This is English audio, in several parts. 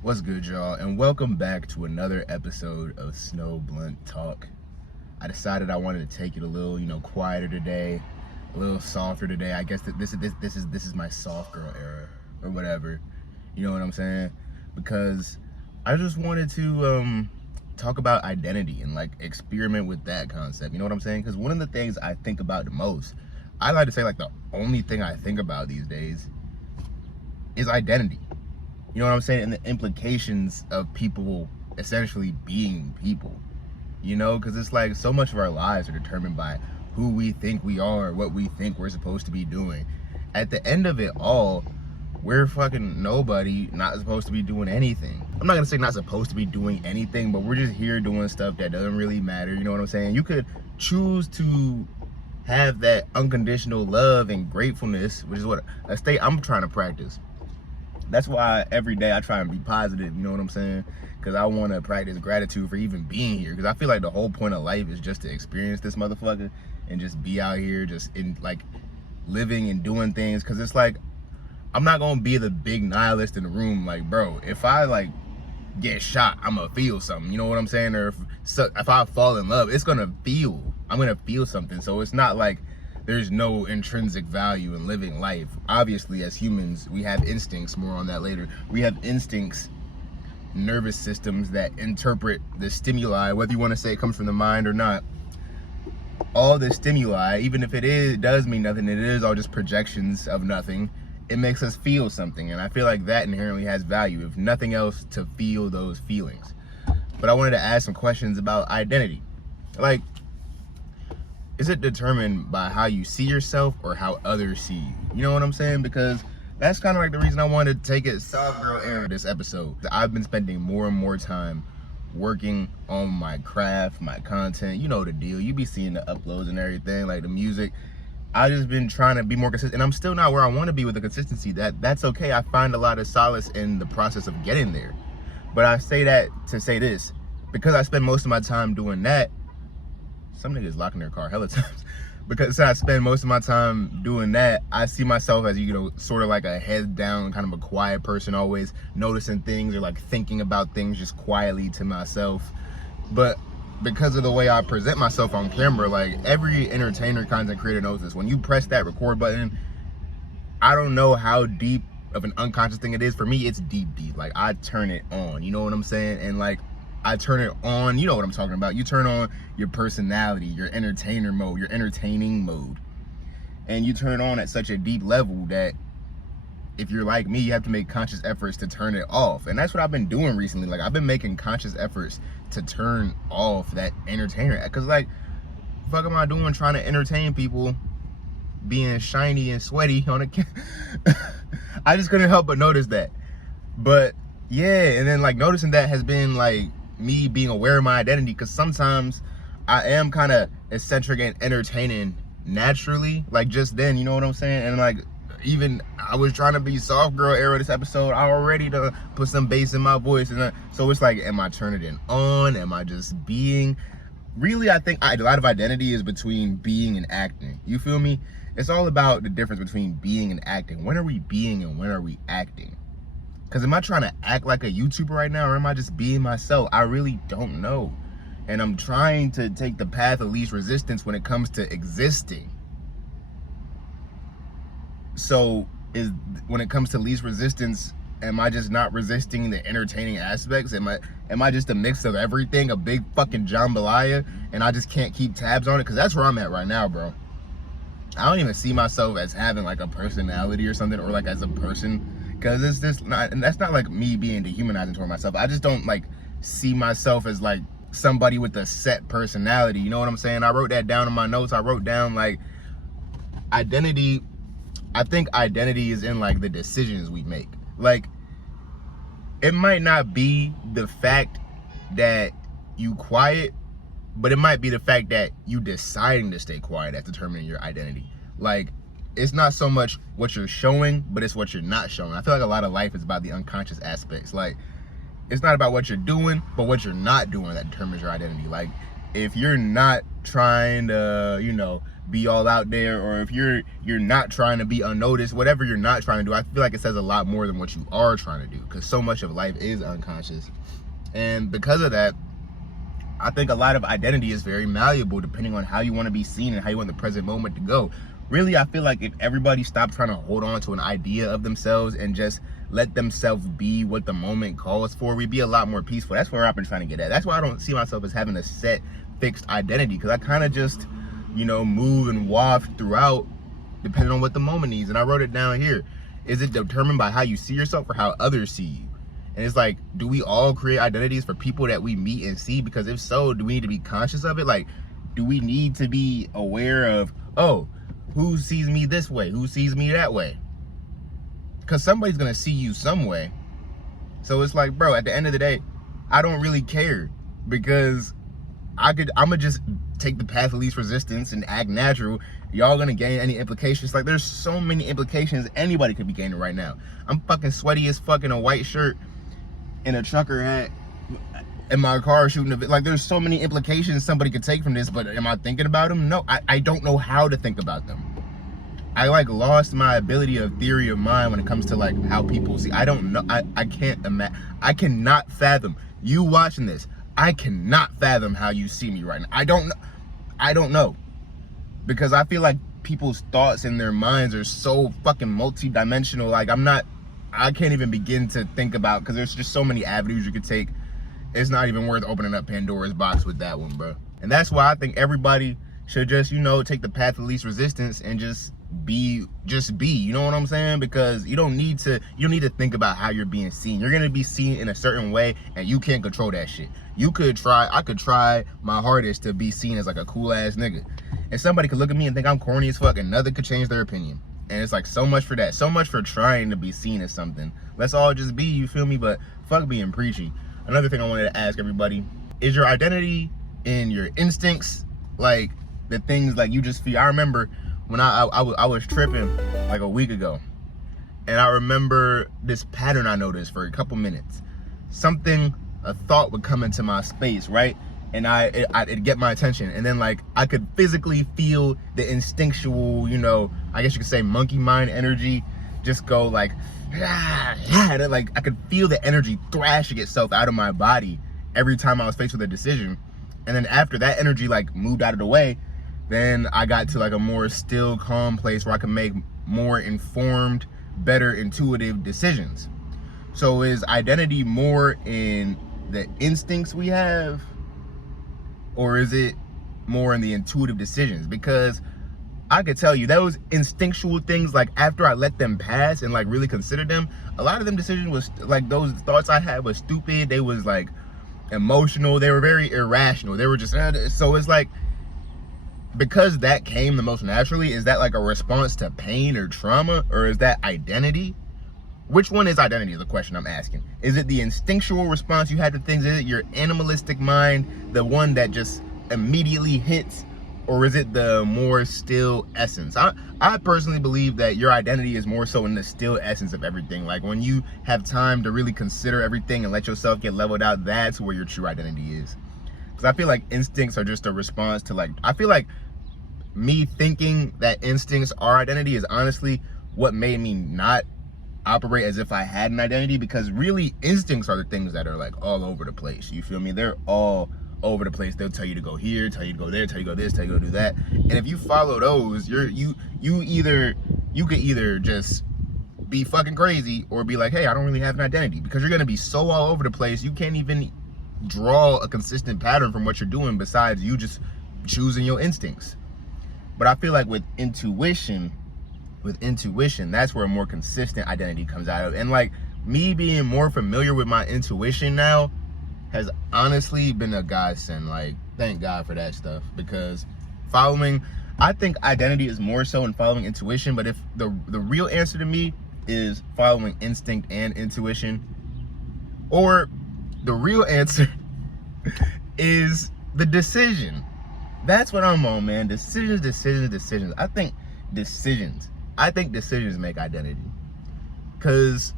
What's good, y'all, and welcome back to another episode of Snowblunt Talk. I decided I wanted to take it a little, quieter today, a little softer today. I guess that this is my soft girl era or whatever. You know what I'm saying? Because I just wanted to talk about identity and like experiment with that concept. You know what I'm saying? Because one of the things I think about the most, I like to say like the only thing I think about these days is identity. You know what I'm saying? And the implications of people essentially being people, because it's like so much of our lives are determined by who we think we are, what we think we're supposed to be doing. At the end of it all, we're fucking nobody, not supposed to be doing anything. I'm not gonna say not supposed to be doing anything, but we're just here doing stuff that doesn't really matter. You know what I'm saying? You could choose to have that unconditional love and gratefulness, which is what a state I'm trying to practice. That's why every day I try and be positive, you know what I'm saying? Because I want to practice gratitude for even being here. Because I feel like the whole point of life is just to experience this motherfucker and just be out here, just in like living and doing things. Because it's like, I'm not going to be the big nihilist in the room. Like, bro, if I like get shot, I'm going to feel something. You know what I'm saying? Or if I fall in love, it's going to feel. I'm going to feel something. So it's not like there's no intrinsic value in living life. Obviously, as humans, we have instincts, more on that later. We have instincts, nervous systems that interpret the stimuli, whether you want to say it comes from the mind or not. All the stimuli, even if it does mean nothing, it is all just projections of nothing. It makes us feel something, and I feel like that inherently has value, if nothing else, to feel those feelings. But I wanted to ask some questions about identity. Like, is it determined by how you see yourself or how others see you? You know what I'm saying? Because that's kind of like the reason I wanted to take it soft girl era this episode. I've been spending more and more time working on my craft, my content. You know the deal. You be seeing the uploads and everything, like the music. I just been trying to be more consistent, and I'm still not where I want to be with the consistency. That's okay. I find a lot of solace in the process of getting there. But I say that to say this, because I spend most of my time doing that. Some niggas locking their car hella times. Because I spend most of my time doing that, I see myself as, sort of like a head down, kind of a quiet person, always noticing things or like thinking about things just quietly to myself. But because of the way I present myself on camera, like every entertainer, content creator knows this. When you press that record button, I don't know how deep of an unconscious thing it is. For me, it's deep. Like I turn it on, you know what I'm saying? And like, I turn it on, you know what I'm talking about. You turn on your personality, your entertainer mode, your entertaining mode. And you turn it on at such a deep level that if you're like me, you have to make conscious efforts to turn it off. And that's what I've been doing recently. Like I've been making conscious efforts to turn off that entertainer. Cause like, fuck am I doing trying to entertain people being shiny and sweaty on a I just couldn't help but notice that. But yeah, and then like noticing that has been like me being aware of my identity, because sometimes I am kind of eccentric and entertaining naturally, like just then, you know what I'm saying? And like, even I was trying to be soft girl era this episode, I already done put some bass in my voice, and so it's like, am I turning it on? Am I just being? Really, I think a lot of identity is between being and acting. You feel me? It's all about the difference between being and acting. When are we being and when are we acting? Because am I trying to act like a YouTuber right now, or am I just being myself? I really don't know. And I'm trying to take the path of least resistance when it comes to existing. So when it comes to least resistance, am I just not resisting the entertaining aspects? Am I just a mix of everything, a big fucking jambalaya, and I just can't keep tabs on it? Because that's where I'm at right now, bro. I don't even see myself as having like a personality or something, or like as a person. Because it's just not, and that's not like me being dehumanizing toward myself. I just don't like see myself as like somebody with a set personality. You know what I'm saying? I wrote that down in my notes. I wrote down like identity. I think identity is in like the decisions we make. Like it might not be the fact that you quiet, but it might be the fact that you deciding to stay quiet that's determining your identity. Like, it's not so much what you're showing, but it's what you're not showing. I feel like a lot of life is about the unconscious aspects. Like, it's not about what you're doing, but what you're not doing that determines your identity. Like, if you're not trying to, you know, be all out there, or if you're not trying to be unnoticed, whatever you're not trying to do, I feel like it says a lot more than what you are trying to do, because so much of life is unconscious. And because of that, I think a lot of identity is very malleable depending on how you want to be seen and how you want the present moment to go. Really, I feel like if everybody stopped trying to hold on to an idea of themselves and just let themselves be what the moment calls for, we'd be a lot more peaceful. That's where I've been trying to get at. That's why I don't see myself as having a set, fixed identity, because I kind of just, you know, move and waft throughout depending on what the moment needs. And I wrote it down here. Is it determined by how you see yourself or how others see you? And it's like, do we all create identities for people that we meet and see? Because if so, do we need to be conscious of it? Like, do we need to be aware of, oh, who sees me this way? Who sees me that way? Because somebody's going to see you some way. So it's like, bro, at the end of the day, I don't really care, because I'm going to just take the path of least resistance and act natural. Y'all going to gain any implications? Like, there's so many implications anybody could be gaining right now. I'm fucking sweaty as fuck in a white shirt and a trucker hat in my car shooting a bit. Like, there's so many implications somebody could take from this, but am I thinking about them? No, I don't know how to think about them. I like lost my ability of theory of mind when it comes to like how people see. I don't know. I can't imagine. I cannot fathom you watching this. I cannot fathom how you see me right now. I don't know, because I feel like people's thoughts and their minds are so fucking multi-dimensional. Like, I can't even begin to think about, because there's just so many avenues you could take. It's not even worth opening up Pandora's box with that one, bro. And that's why I think everybody should just, you know, take the path of least resistance and just be, you know what I'm saying? Because you don't need to think about how you're being seen. You're gonna be seen in a certain way, and you can't control that shit. I could try my hardest to be seen as like a cool ass nigga, and somebody could look at me and think I'm corny as fuck, and nothing could change their opinion. And it's like, so much for that, so much for trying to be seen as something. Let's all just be, you feel me? But fuck being preachy. Another thing I wanted to ask everybody, is your identity in your instincts, like the things like you just feel? I remember when I was tripping like a week ago, and I remember this pattern I noticed for a couple minutes. A thought would come into my space, right? And it'd get my attention, and then like I could physically feel the instinctual, you know, I guess you could say monkey mind energy just go like, and then, like, I could feel the energy thrashing itself out of my body every time I was faced with a decision. And then after that energy like moved out of the way, then I got to like a more still, calm place where I could make more informed, better intuitive decisions. So is identity more in the instincts we have, or is it more in the intuitive decisions? Because I could tell you those instinctual things, like after I let them pass and like really considered them, a lot of them decisions was like, those thoughts I had was stupid. They was like emotional. They were very irrational. They were just, so it's like, because that came the most naturally, is that like a response to pain or trauma, or is that identity? Which one is identity is the question I'm asking. Is it the instinctual response you had to things? Is it your animalistic mind, the one that just immediately hits? Or is it the more still essence? I personally believe that your identity is more so in the still essence of everything. Like when you have time to really consider everything and let yourself get leveled out, that's where your true identity is. Because I feel like instincts are just a response to like, I feel like me thinking that instincts are identity is honestly what made me not operate as if I had an identity, because really instincts are the things that are like all over the place. You feel me? They're all over the place. They'll tell you to go here, tell you to go there, tell you to go this, tell you to go do that. And if you follow those, you could either just be fucking crazy or be like, hey, I don't really have an identity, because you're gonna be so all over the place you can't even draw a consistent pattern from what you're doing besides you just choosing your instincts. But I feel like with intuition, that's where a more consistent identity comes out of. And like me being more familiar with my intuition now has honestly been a godsend. Like, thank God for that stuff, because I think identity is more so in following intuition, but if the real answer to me is following instinct and intuition, or the real answer is the decision. That's what I'm on, man. Decisions. I think decisions make identity, because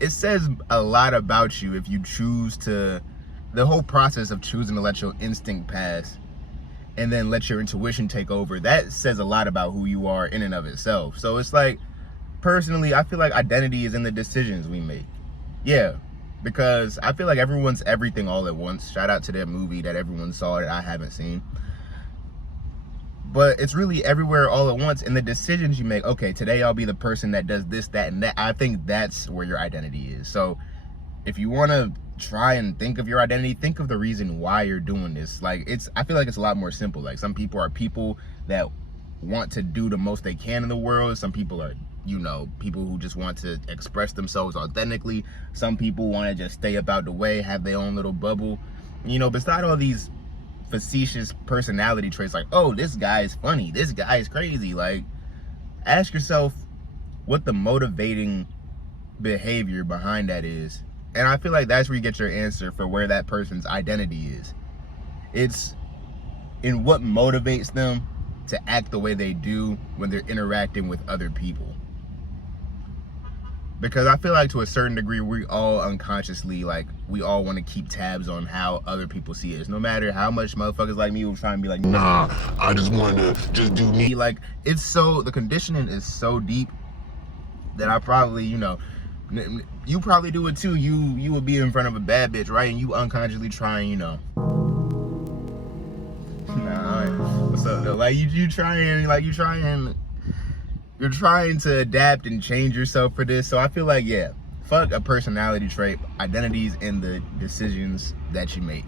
it says a lot about you if you choose to, the whole process of choosing to let your instinct pass and then let your intuition take over, that says a lot about who you are in and of itself. So it's like, personally, I feel like identity is in the decisions we make. Yeah, because I feel like everyone's everything all at once. Shout out to that movie that everyone saw that I haven't seen. But it's really everywhere all at once, and the decisions you make. Okay, today I'll be the person that does this, that, and that. I think that's where your identity is. So if you want to try and think of your identity, think of the reason why you're doing this. Like, I feel like it's a lot more simple. Like, some people are people that want to do the most they can in the world. Some people are, you know, people who just want to express themselves authentically. Some people want to just stay up out the way, have their own little bubble. You know, beside all these facetious personality traits, like, oh, this guy is funny, this guy is crazy, like, ask yourself what the motivating behavior behind that is. And I feel like that's where you get your answer for where that person's identity is. It's in what motivates them to act the way they do when they're interacting with other people. Because I feel like, to a certain degree, we all unconsciously, like, we all want to keep tabs on how other people see us. No matter how much motherfuckers like me will try and be like, nah, I just want to just do me. Like, it's so, the conditioning is so deep that I probably, you know, you probably do it too. You would be in front of a bad bitch, right? And you unconsciously try and, you know, nah, what's up though? Like, you're trying to adapt and change yourself for this. So I feel like, yeah, fuck a personality trait. Identities in the decisions that you make.